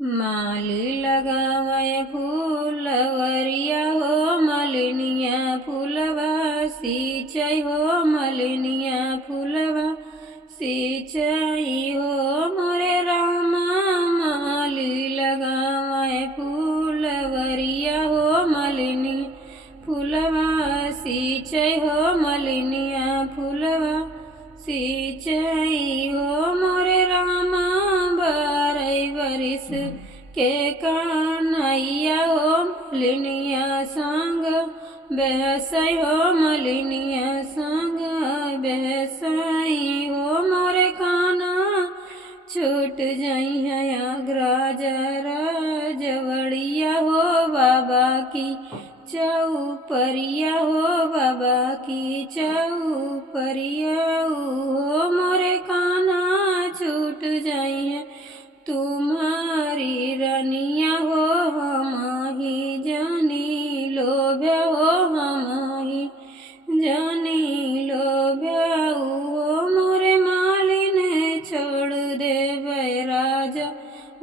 माली लगावय फूलवरिया हो मलिनिया फूलवा सिंचई हो मलिनिया फूलवा सिंचई हो मोरे रामा। माली लगावय फूलवरिया हो मलिनिया फूलवा सिंचई हो मलिनिया फूलवा सिंचई हो मोरे रामा। बरिस के कन्हैया हो मलिनिया संग बहसई हो मलिनिया संग बहसई हो मोरे काना छूट जई है अग्रजरा जवड़िया हो बाबा की चौपरिया हो बाबा की चौपरिया हो मोरे काना छूट जाई है तुम्हारी रनिया हो हमाही जानी लोभ्या हो हमाही जानी लोभ्या हो मोरे मालिन छोड़ दे राजा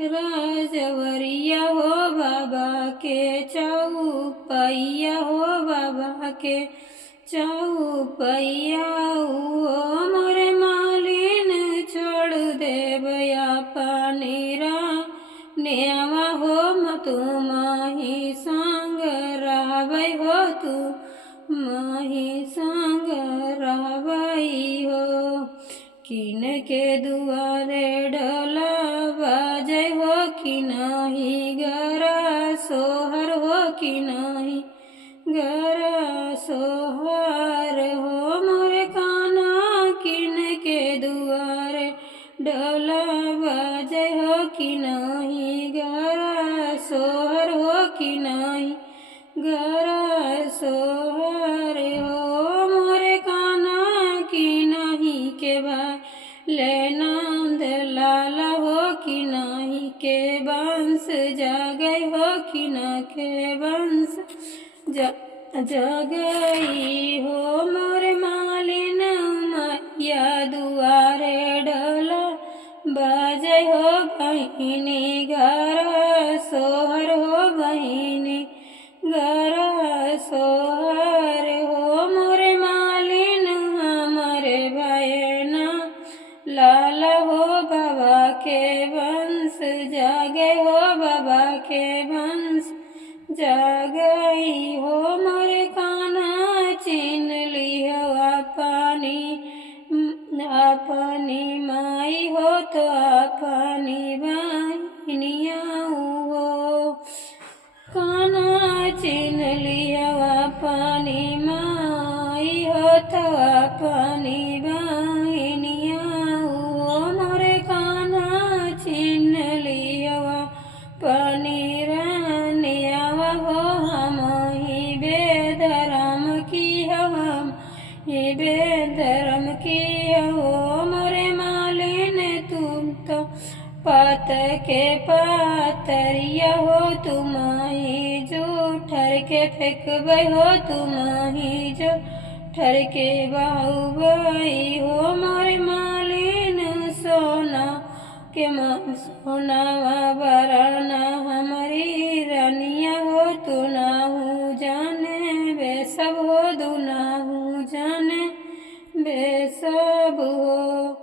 राजवरिया हो बाबा के चौपैया हो बाबा के चौपैया हो मोरे मालिन छोड़ दे पनीरा नेवा हो तू माही संग रहबई हो तू माही संग रहबई हो। किन के दुआरे डोला बाजय हो कि नहीं गरा सोहर हो कि नहीं गरा सोहर हो मोरे काना। किन के दुआरे डोला बाजय हो कि नहीं गरा सोहर हो कि नहीं गरा सोहर हो मोरे काना। कि नहीं के भाई ले नंद लाला हो कि नहीं के बंश जागई हो कि न के बंश जगई हो मोरे मालिन मैया दुआरे डोला बाजय हो बहिनी गरा सोहर हो बहिनी गरा सोहर हो मोरे मालिन हमारे भयना लाला हो बाबा के वंश जागे हो बाबा के वंश जागई हो मोरे काना। छीन ली हो अपनी माई हो तो अपनी बहनिया हो काना। छीन ली हो अपनी माई हो तो अपनी बहनिया हो मोरे काना। छीन ली हो अपनी रानिया हो हम ही बेधर्म की हम ही बेधर्म की हो मोरे मालिन। तुम तो पात के पातरिया हो तुम ही जो ठर के फेंकबई हो तुम ही जो ठर के बाहुबई हो मोरे मालिन। सोना के सोनावा बराना